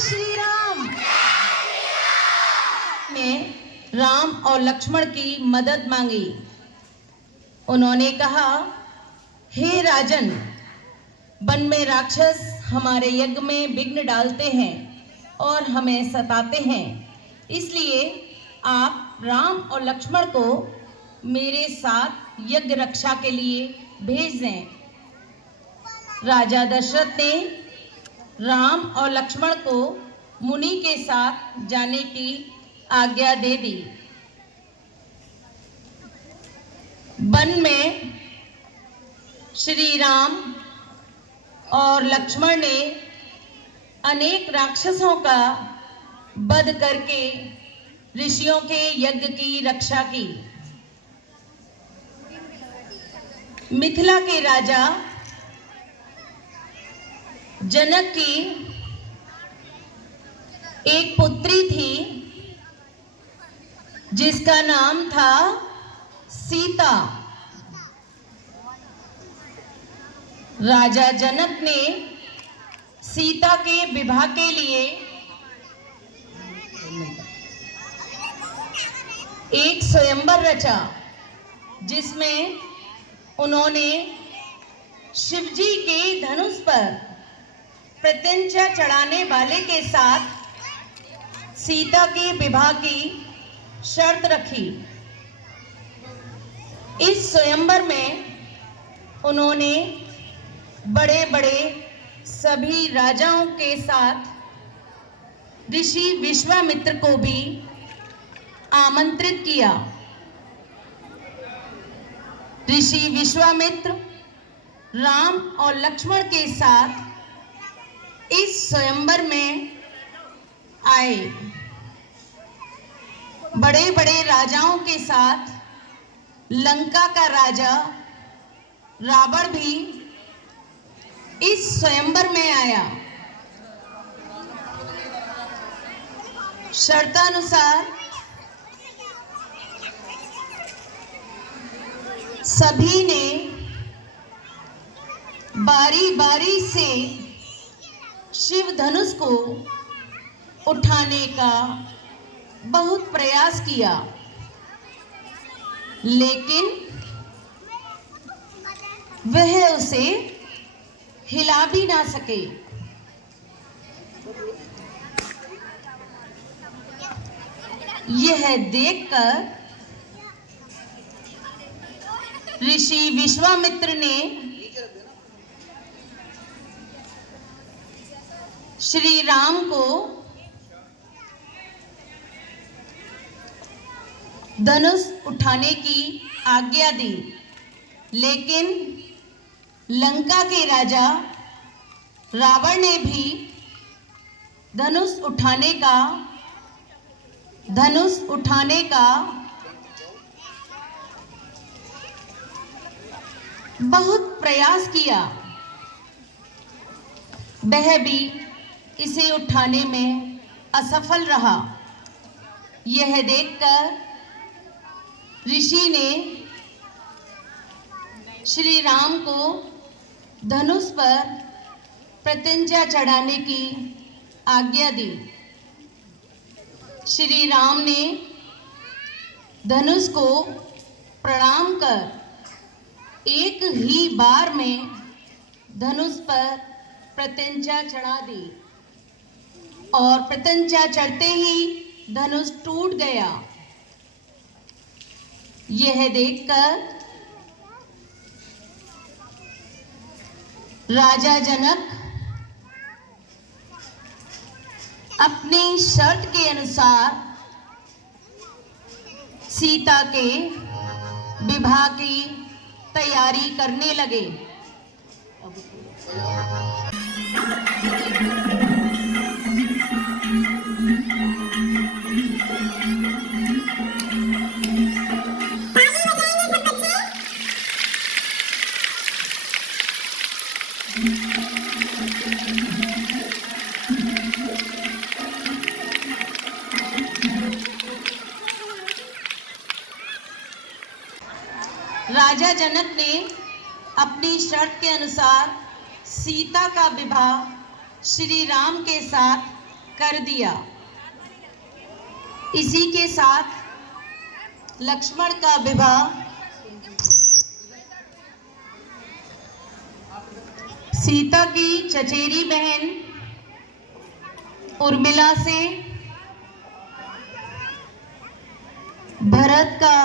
श्री राम। ने राम और लक्ष्मण की मदद मांगी। उन्होंने कहा, हे राजन, वन में राक्षस हमारे यज्ञ में विघ्न डालते हैं और हमें सताते हैं, इसलिए आप राम और लक्ष्मण को मेरे साथ यज्ञ रक्षा के लिए भेज दें। राजा दशरथ ने राम और लक्ष्मण को मुनि के साथ जाने की आज्ञा दे दी। वन में श्री राम और लक्ष्मण ने अनेक राक्षसों का वध करके ऋषियों के यज्ञ की रक्षा की। मिथिला के राजा जनक की एक पुत्री थी जिसका नाम था सीता। राजा जनक ने सीता के विवाह के लिए एक स्वयंवर रचा, जिसमें उन्होंने शिवजी के धनुष पर प्रत्यंचा चढ़ाने वाले के साथ सीता के विवाह की शर्त रखी। इस स्वयंवर में उन्होंने बड़े बड़े सभी राजाओं के साथ ऋषि विश्वामित्र को भी आमंत्रित किया। ऋषि विश्वामित्र राम और लक्ष्मण के साथ इस स्वयंवर में आए। बड़े बड़े राजाओं के साथ लंका का राजा रावण भी इस स्वयंवर में आया। शर्तानुसार सभी ने बारी बारी से शिव धनुष को उठाने का बहुत प्रयास किया, लेकिन वह उसे हिला भी ना सके। यह देखकर ऋषि विश्वामित्र ने श्री राम को धनुष उठाने की आज्ञा दी, लेकिन लंका के राजा रावण ने भी धनुष उठाने का बहुत प्रयास किया। वह भी इसे उठाने में असफल रहा। यह देखकर ऋषि ने श्री राम को धनुष पर प्रत्यंचा चढ़ाने की आज्ञा दी। श्री राम ने धनुष को प्रणाम कर एक ही बार में धनुष पर प्रत्यंचा चढ़ा दी और प्रत्यंचा चढ़ते ही धनुष टूट गया। यह देखकर राजा जनक अपनी शर्त के अनुसार सीता के विवाह की तैयारी करने लगे। राजा जनक ने अपनी शर्त के अनुसार सीता का विवाह श्री राम के साथ कर दिया। इसी के साथ लक्ष्मण का विवाह सीता की चचेरी बहन उर्मिला से, भरत का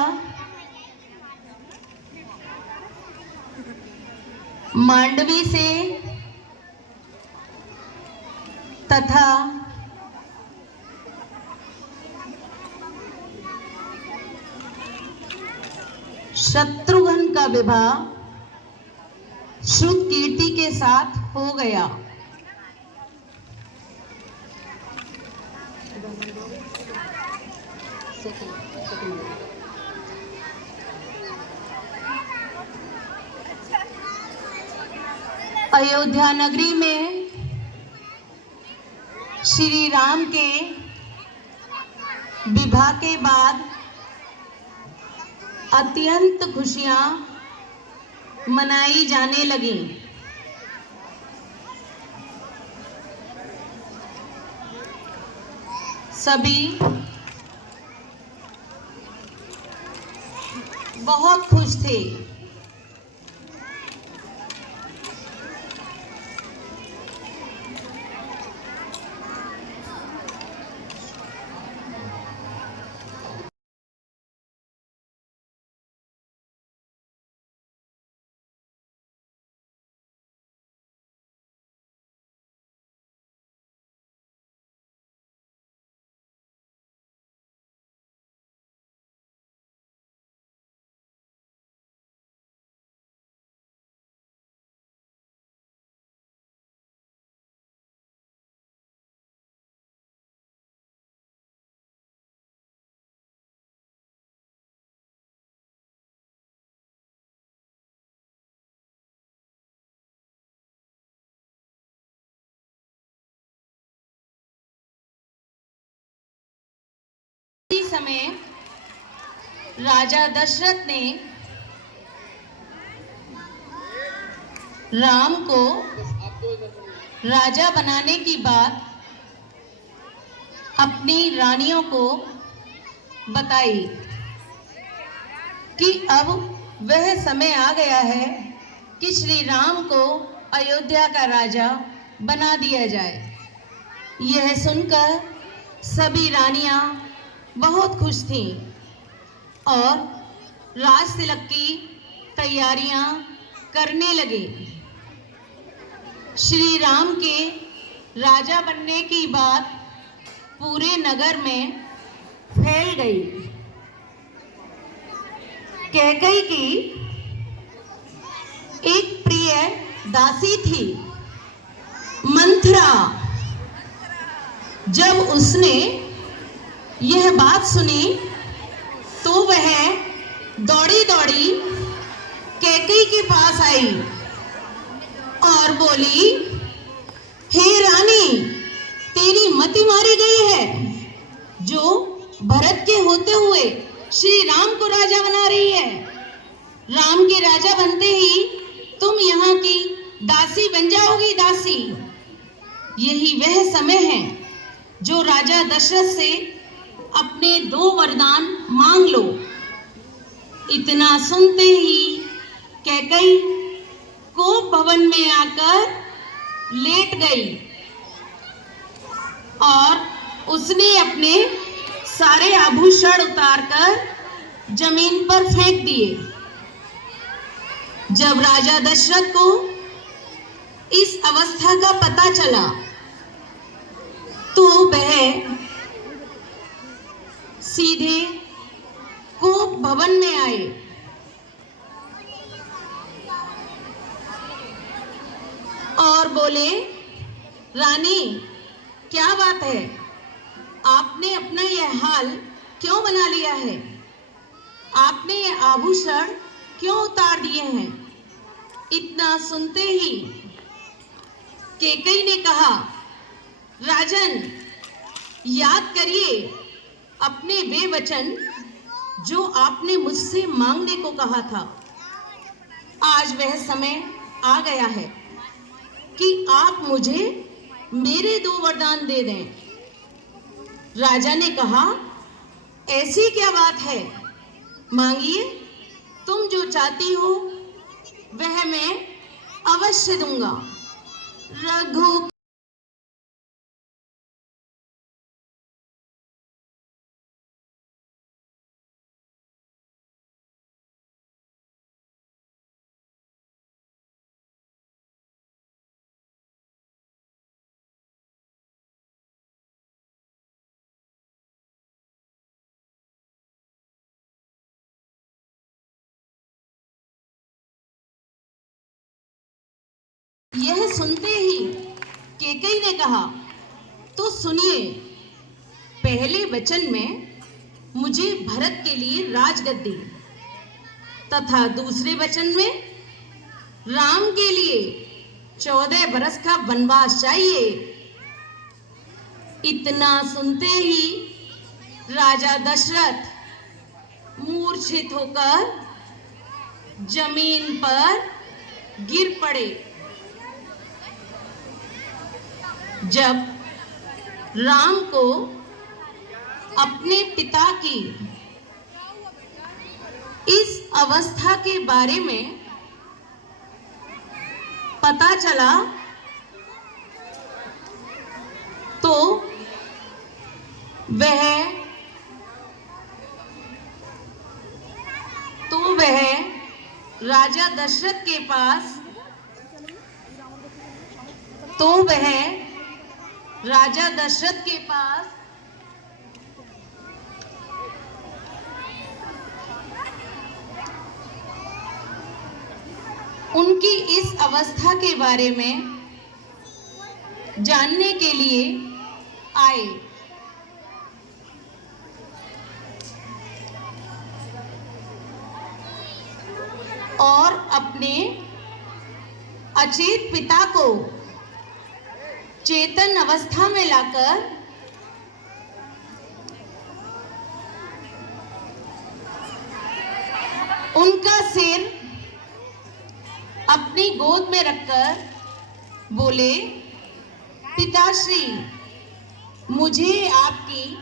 मांडवी से तथा शत्रुघ्न का विवाह श्रुतकीर्ति के साथ हो गया। अयोध्या नगरी में श्री राम के विवाह के बाद अत्यंत खुशियां मनाई जाने लगी। सभी बहुत खुश थे। इसी समय राजा दशरथ ने राम को राजा बनाने की बात अपनी रानियों को बताई कि अब वह समय आ गया है कि श्री राम को अयोध्या का राजा बना दिया जाए। यह सुनकर सभी रानियां बहुत खुश थीं और राज तिलक की तैयारियां करने लगे। श्री राम के राजा बनने की बात पूरे नगर में फैल गई। कैकेयी की एक प्रिय दासी थी, मंथरा। जब उसने यह बात सुनी तो वह दौड़ी दौड़ी कैकेयी के पास आई और बोली, हे रानी, तेरी मति मारी गई है, जो भरत के होते हुए श्री राम को राजा बना रही है। राम के राजा बनते ही तुम यहाँ की दासी बन जाओगी, दासी। यही वह समय है जो राजा दशरथ से अपने 2 वरदान मांग लो। इतना सुनते ही कैकेयी कोप भवन में आकर लेट गई और उसने अपने सारे आभूषण उतारकर जमीन पर फेंक दिए। जब राजा दशरथ को इस अवस्था का पता चला तो वह सीधे कोप भवन में आए और बोले, रानी, क्या बात है? आपने अपना यह हाल क्यों बना लिया है? आपने यह आभूषण क्यों उतार दिए हैं? इतना सुनते ही कैकेयी ने कहा, राजन, याद करिए अपने वे वचन जो आपने मुझसे मांगने को कहा था। आज वह समय आ गया है कि आप मुझे मेरे 2 वरदान दे दें। राजा ने कहा, ऐसी क्या बात है, मांगिए, तुम जो चाहती हो वह मैं अवश्य दूंगा। रघु यह सुनते ही केकई ने कहा, तो सुनिए, पहले वचन में मुझे भरत के लिए राजगद्दी तथा दूसरे वचन में राम के लिए 14 बरस का वनवास चाहिए। इतना सुनते ही राजा दशरथ मूर्छित होकर जमीन पर गिर पड़े। जब राम को अपने पिता की इस अवस्था के बारे में पता चला तो वह राजा दशरथ के पास उनकी इस अवस्था के बारे में जानने के लिए आए। और अपने अचेत पिता को चेतन अवस्था में लाकर उनका सिर अपनी गोद में रखकर बोले, पिताश्री, मुझे आपकी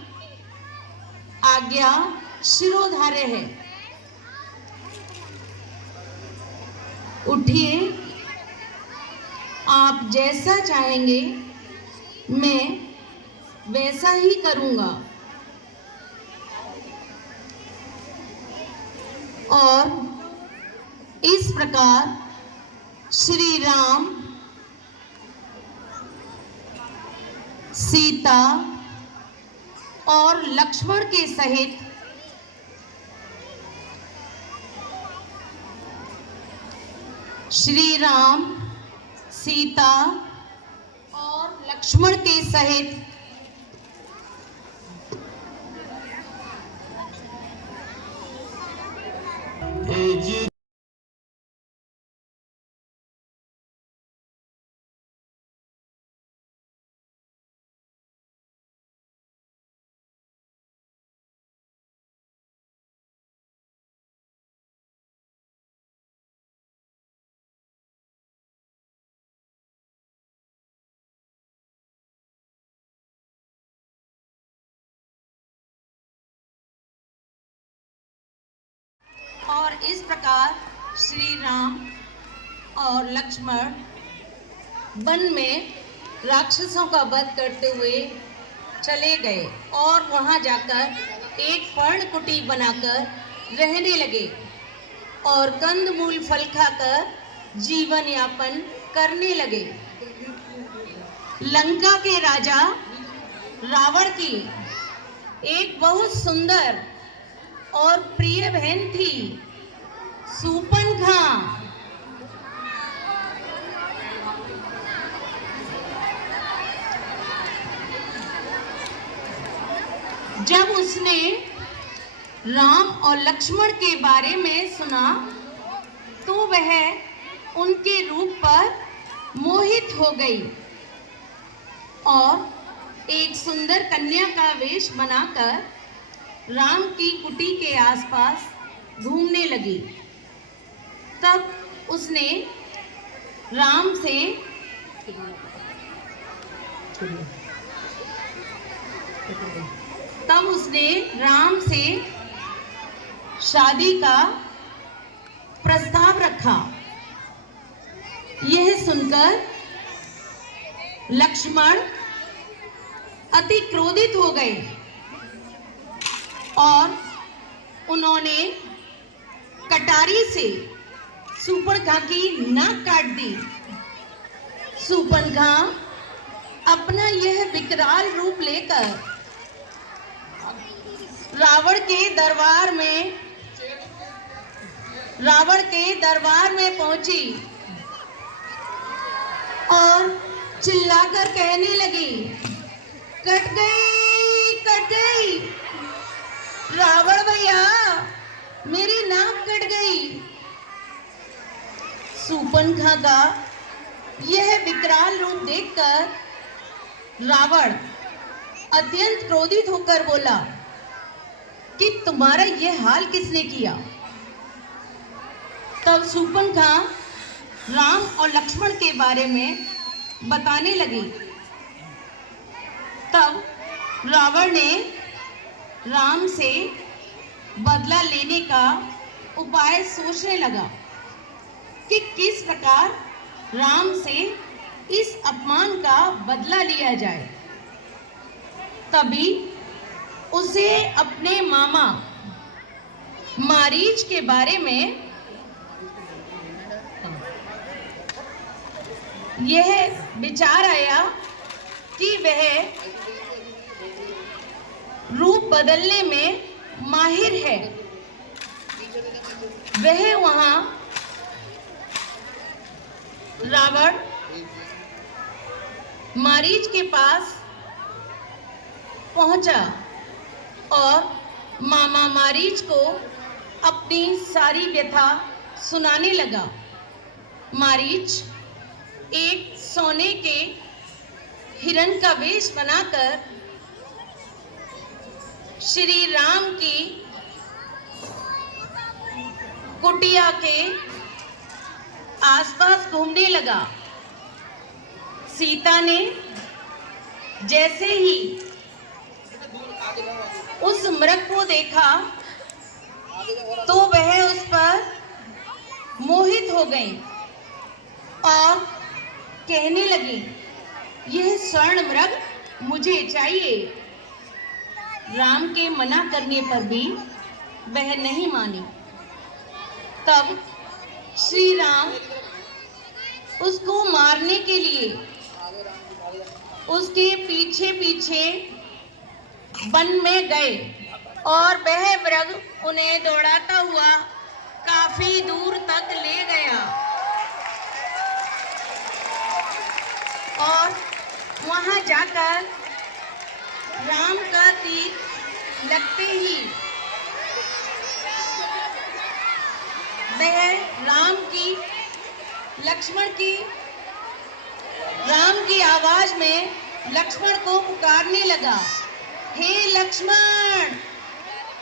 आज्ञा शिरोधार्य है। उठिए, आप जैसा चाहेंगे मैं वैसा ही करूंगा। और इस प्रकार श्री राम, सीता और लक्ष्मण के सहित श्री राम, सीता और लक्ष्मण के सहित और इस प्रकार श्री राम और लक्ष्मण वन में राक्षसों का वध करते हुए चले गए और वहां जाकर एक पर्णकुटी बनाकर रहने लगे और कंदमूल फल खाकर जीवन यापन करने लगे। लंका के राजा रावण की एक बहुत सुंदर और प्रिय बहन थी, शूर्पणखा। जब उसने राम और लक्ष्मण के बारे में सुना तो वह उनके रूप पर मोहित हो गई और एक सुंदर कन्या का वेश बनाकर राम की कुटी के आसपास घूमने लगी। तब उसने राम से तब उसने राम से शादी का प्रस्ताव रखा। यह सुनकर लक्ष्मण अति क्रोधित हो गए और उन्होंने कटारी से शूर्पणखा की नाक काट दी। शूर्पणखा अपना यह विकराल रूप लेकर रावण के दरबार में पहुंची और चिल्लाकर कहने लगी, कट गई रावण भैया, मेरी नाक कट गई। शूर्पणखा का यह विकराल रूप देखकर रावण अत्यंत क्रोधित होकर बोला कि तुम्हारा यह हाल किसने किया। तब शूर्पणखा राम और लक्ष्मण के बारे में बताने लगी। तब रावण ने राम से बदला लेने का उपाय सोचने लगा कि किस प्रकार राम से इस अपमान का बदला लिया जाए। तभी उसे अपने मामा मारीच के बारे में यह विचार आया कि वह रूप बदलने में माहिर है। वह वहां रावण मारीच के पास पहुंचा और मामा मारीच को अपनी सारी व्यथा सुनाने लगा। मारीच एक सोने के हिरण का वेश बनाकर श्री राम की कुटिया के आसपास घूमने लगा। सीता ने जैसे ही उस मृग को देखा तो वह उस पर मोहित हो गई और कहने लगी, यह स्वर्ण मृग मुझे चाहिए। राम के मना करने पर भी वह नहीं मानी। तब श्री राम उसको मारने के लिए उसके पीछे पीछे वन में गए और वह मृग उन्हें दौड़ाता हुआ काफी दूर तक ले गया और वहां जाकर राम का तीर लगते ही वह राम की आवाज में लक्ष्मण को पुकारने लगा, हे लक्ष्मण,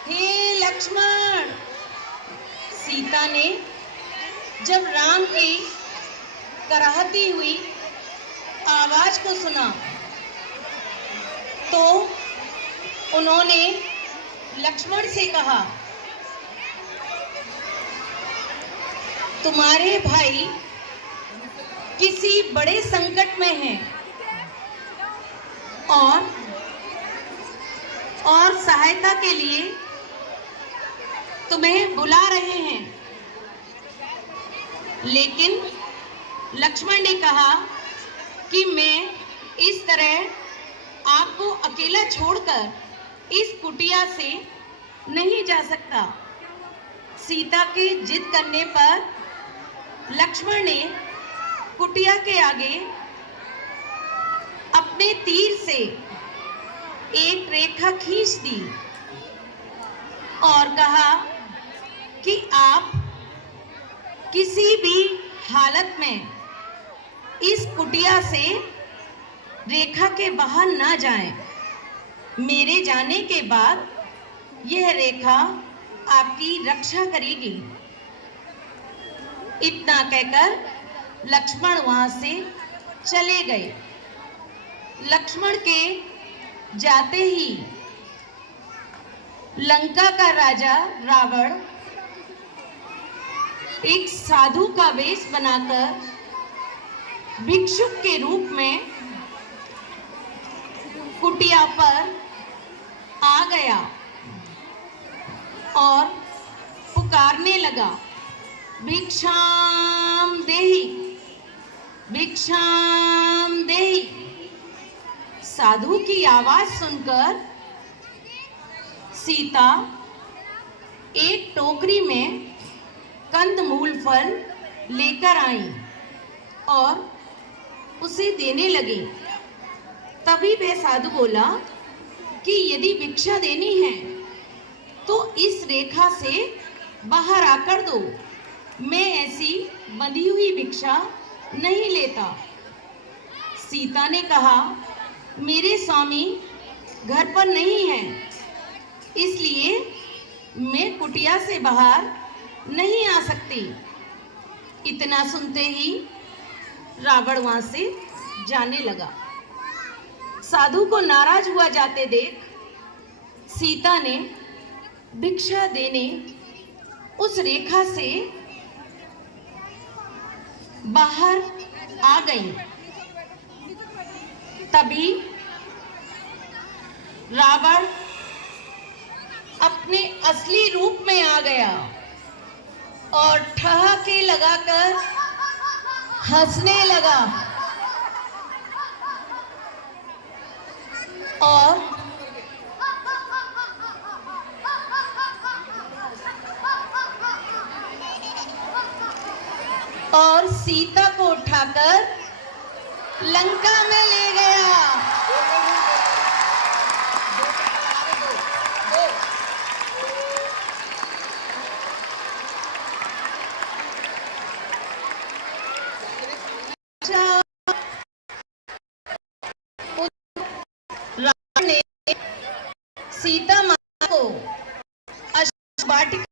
हे लक्ष्मण। सीता ने जब राम की कराहती हुई आवाज को सुना तो उन्होंने लक्ष्मण से कहा, तुम्हारे भाई किसी बड़े संकट में हैं और सहायता के लिए तुम्हें बुला रहे हैं। लेकिन लक्ष्मण ने कहा कि मैं इस तरह आपको अकेला छोड़कर इस कुटिया से नहीं जा सकता। सीता के जिद करने पर लक्ष्मण ने कुटिया के आगे अपने तीर से एक रेखा खींच दी और कहा कि आप किसी भी हालत में इस कुटिया से रेखा के बाहर ना जाएं। मेरे जाने के बाद यह रेखा आपकी रक्षा करेगी। इतना कहकर लक्ष्मण वहां से चले गए। लक्ष्मण के जाते ही लंका का राजा रावण एक साधु का वेश बनाकर भिक्षुक के रूप में कुटिया पर आ गया और पुकारने लगा, भिक्षाम देहि, भिक्षाम देहि। साधु की आवाज सुनकर सीता एक टोकरी में कंदमूल फल लेकर आई और उसे देने लगी। तभी वह साधु बोला कि यदि भिक्षा देनी है तो इस रेखा से बाहर आकर दो, मैं ऐसी बंधी हुई भिक्षा नहीं लेता। सीता ने कहा, मेरे स्वामी घर पर नहीं हैं, इसलिए मैं कुटिया से बाहर नहीं आ सकती। इतना सुनते ही रावण वहां से जाने लगा। साधु को नाराज हुआ जाते देख सीता ने भिक्षा देने उस रेखा से बाहर आ गई। तभी रावण अपने असली रूप में आ गया और ठहाके लगाकर हंसने लगा और सीता को उठाकर लंका में ले गया। रावण ने सीता माता को वाटिका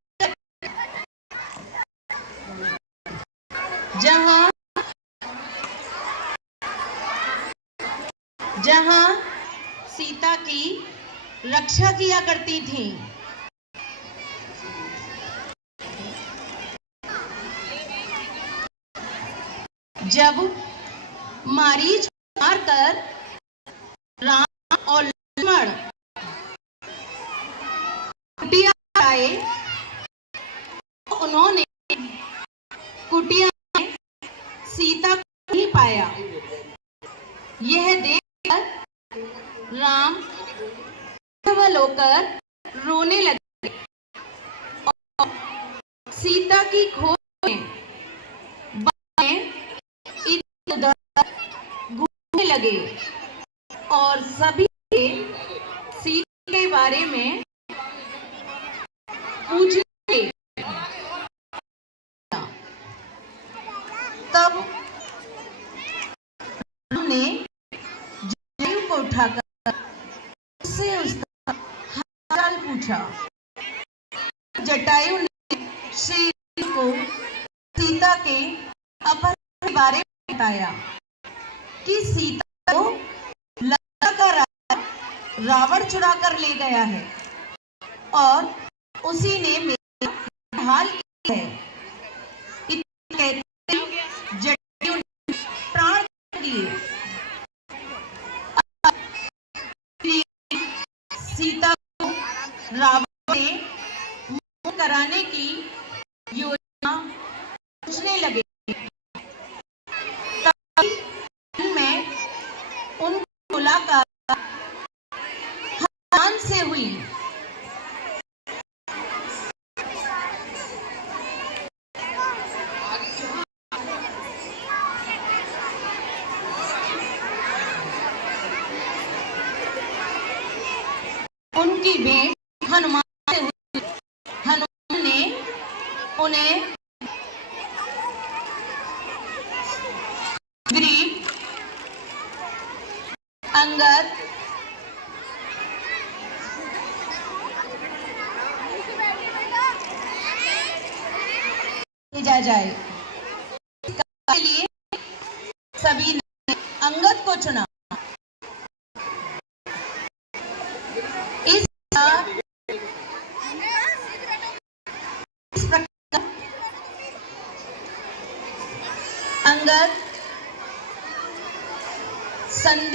जहां सीता की रक्षा किया करती थी, जब मारीच मारकर राम और लक्ष्मण कुटिया आए, तो उन्होंने कुटिया में सीता को नहीं पाया। यह देखकर राम विह्वल होकर रोने लगे और सीता की खोज में इधर-उधर घूमने लगे और सभी सीता के बारे में पूछने। तब ने जटायु को उठाकर उससे उसका हालचाल पूछा। जटायु ने श्री को सीता के अपहरण के बारे में बताया कि सीता को लंका का राजा रावण चुरा कर ले गया है और उसी ने मेरा हाल किया है। इतना कहते जटायु ने प्राण दिए। सीता को रावण ने मोह कराने की योजना सोचने लगे। तभी में उनकी मुलाकात हनुमान से हुई। उनकी भेंट हनुमान से हुई। हनुमान ने उन्हें ग्रीव, अंगद, भेजा जाए। इसके लिए सभी ने अंगद को चुना। इस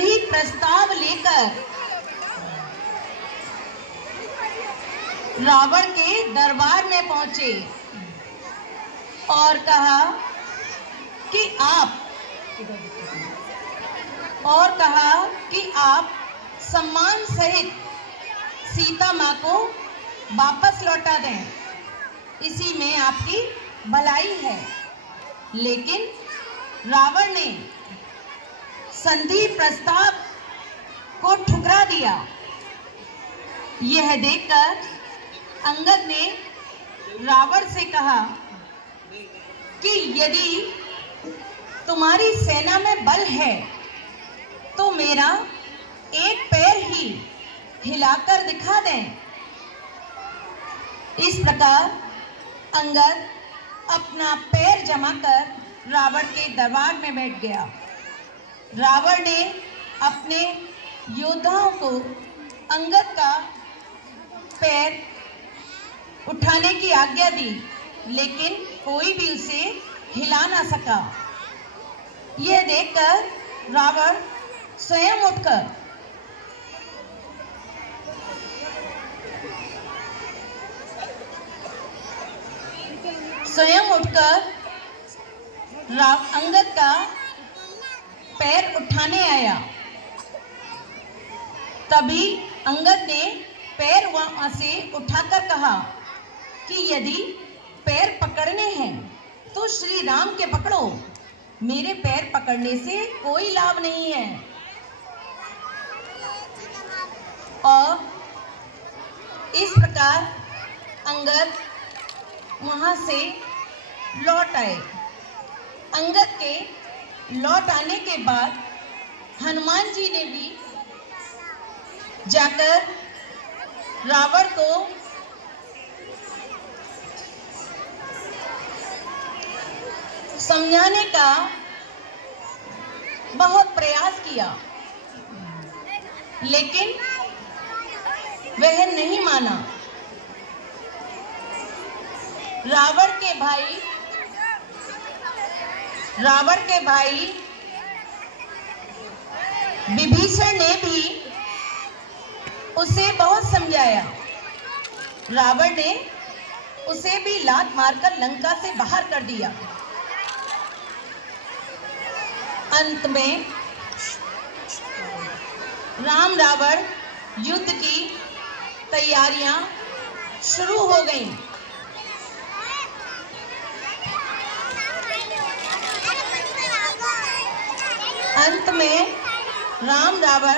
संधि प्रस्ताव लेकर रावण के दरबार में पहुंचे और कहा कि आप सम्मान सहित सीता मां को वापस लौटा दें, इसी में आपकी भलाई है। लेकिन रावण ने संधि प्रस्ताव को ठुकरा दिया। यह देखकर अंगद ने रावण से कहा कि यदि तुम्हारी सेना में बल है तो मेरा एक पैर ही हिलाकर दिखा दें। इस प्रकार अंगद अपना पैर जमाकर रावण के दरबार में बैठ गया। रावण ने अपने योद्धाओं को अंगद का पैर उठाने की आज्ञा दी, लेकिन कोई भी उसे हिला ना सका। यह देखकर रावण स्वयं उठकर अंगद का पैर उठाने आया। तभी अंगद ने पैर वहां से उठाकर कहा कि यदि पैर पकड़ने हैं तो श्री राम के पकड़ो, मेरे पैर पकड़ने से कोई लाभ नहीं है। और इस प्रकार अंगद वहां से लौट आए। अंगद के लौट आने के बाद हनुमान जी ने भी जाकर रावण को समझाने का बहुत प्रयास किया, लेकिन वह नहीं माना। रावण के भाई विभीषण ने भी उसे बहुत समझाया। रावण ने उसे भी लात मारकर लंका से बाहर कर दिया। अंत में राम रावण युद्ध की तैयारियां शुरू हो गईं। अंत में राम रावण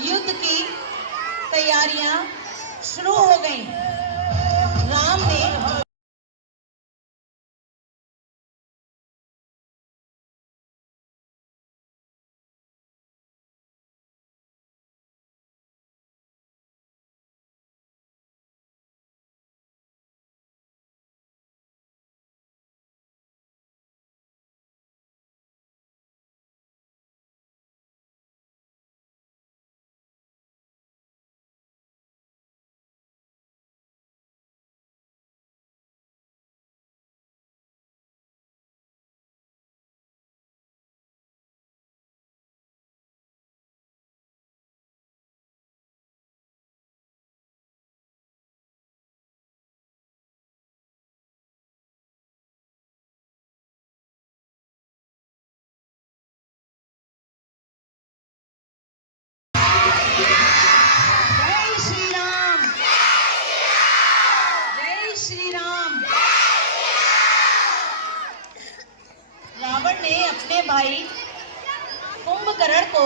युद्ध की तैयारियां शुरू हो गईं। राम ने अपने भाई कुंभकर्ण को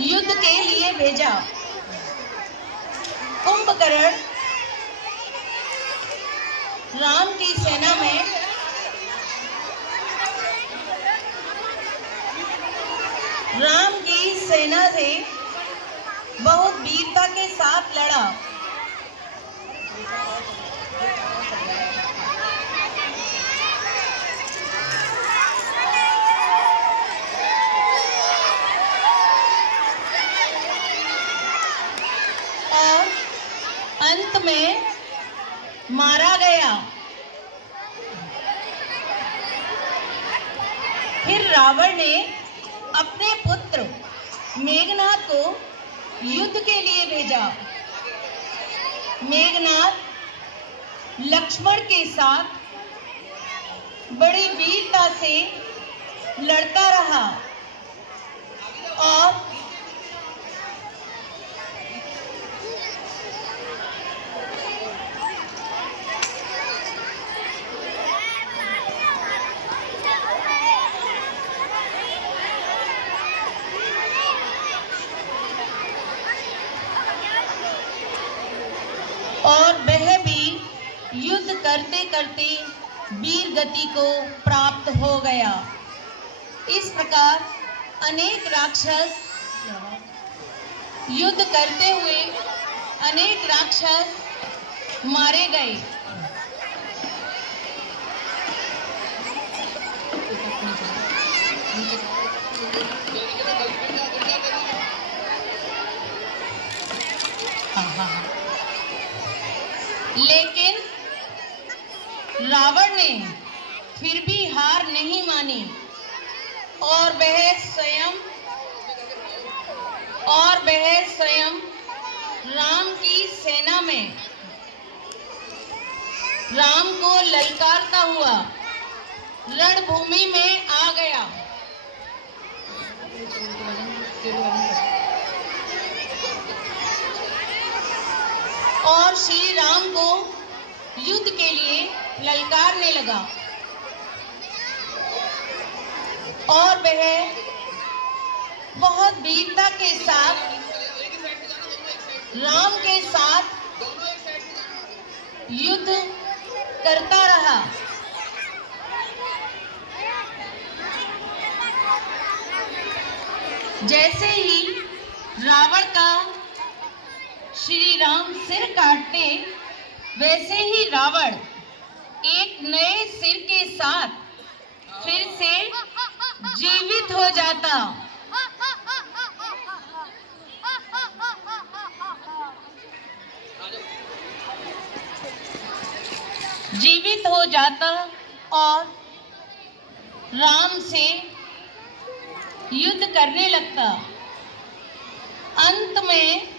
युद्ध के लिए भेजा। कुंभकर्ण राम की सेना में से बहुत वीरता के साथ लड़ा। अंत में मारा गया। फिर रावण ने अपने पुत्र मेघनाद को युद्ध के लिए भेजा। मेघनाद लक्ष्मण के साथ बड़ी वीरता से लड़ता रहा और वह भी युद्ध करते करते वीर गति को प्राप्त हो गया। इस प्रकार अनेक राक्षस युद्ध करते हुए अनेक राक्षस मारे गए। लेकिन रावण ने फिर भी हार नहीं मानी और वह स्वयं राम की सेना में राम को ललकारता हुआ रणभूमि में आ गया। और श्री राम को युद्ध के लिए ललकारने लगा और वह बहुत वीरता के साथ राम के साथ युद्ध करता रहा। जैसे ही रावण का श्री राम सिर काटते, वैसे ही रावण एक नए सिर के साथ फिर से जीवित हो जाता। और राम से युद्ध करने लगता। अंत में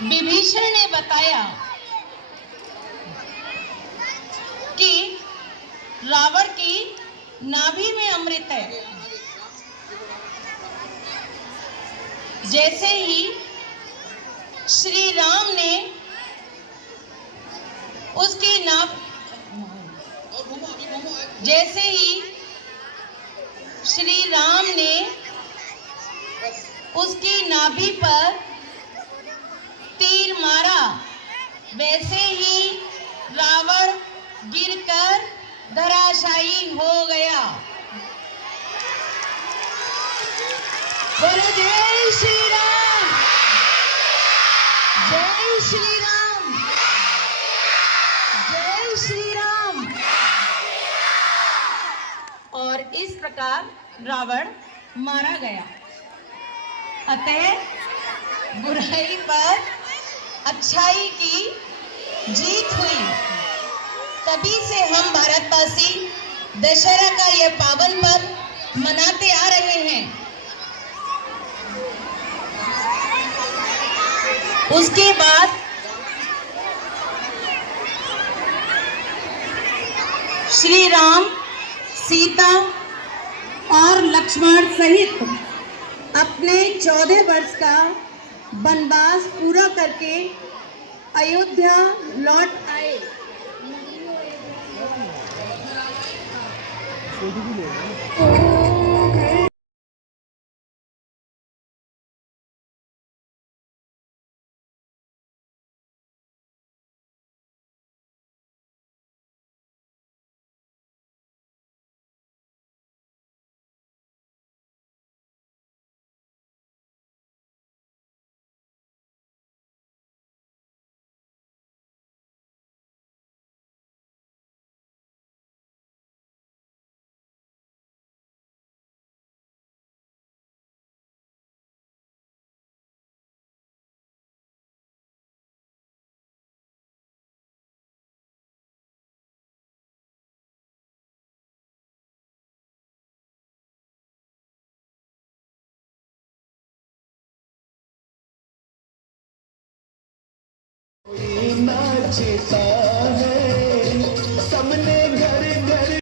विभीषण ने बताया कि रावण की नाभि में अमृत है। जैसे ही श्री राम ने उसकी नाभि पर तीर मारा, वैसे ही रावण गिरकर धराशायी हो गया। बोलो जय श्री राम, जय श्री राम, जय श्री राम। और इस प्रकार रावण मारा गया। अतः बुराई पर अच्छाई की जीत हुई। तभी से हम भारतवासी दशहरा का यह पावन पर्व मनाते आ रहे हैं। उसके बाद श्री राम, सीता और लक्ष्मण सहित अपने 14 वर्ष का वनवास पूरा करके अयोध्या लौट आए। कोई नाचता है सबने घर घर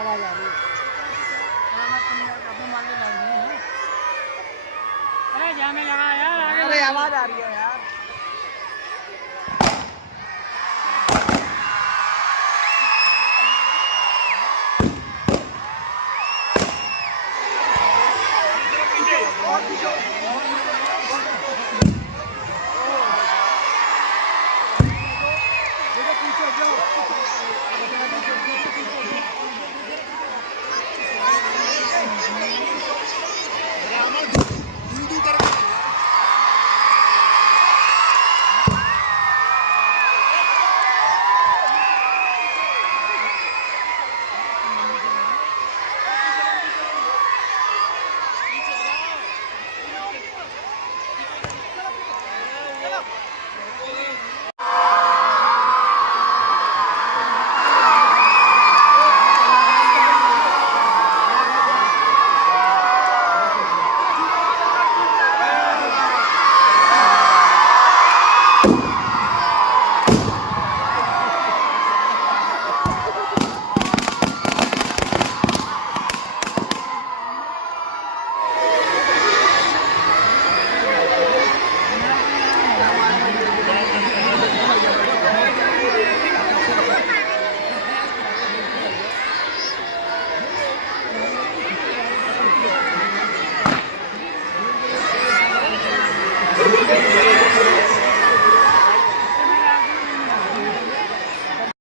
आवाज आ रही है अपने माल में डाल दिए हैं। अरे जामे लगा यार, अरे आवाज आ रही है यार।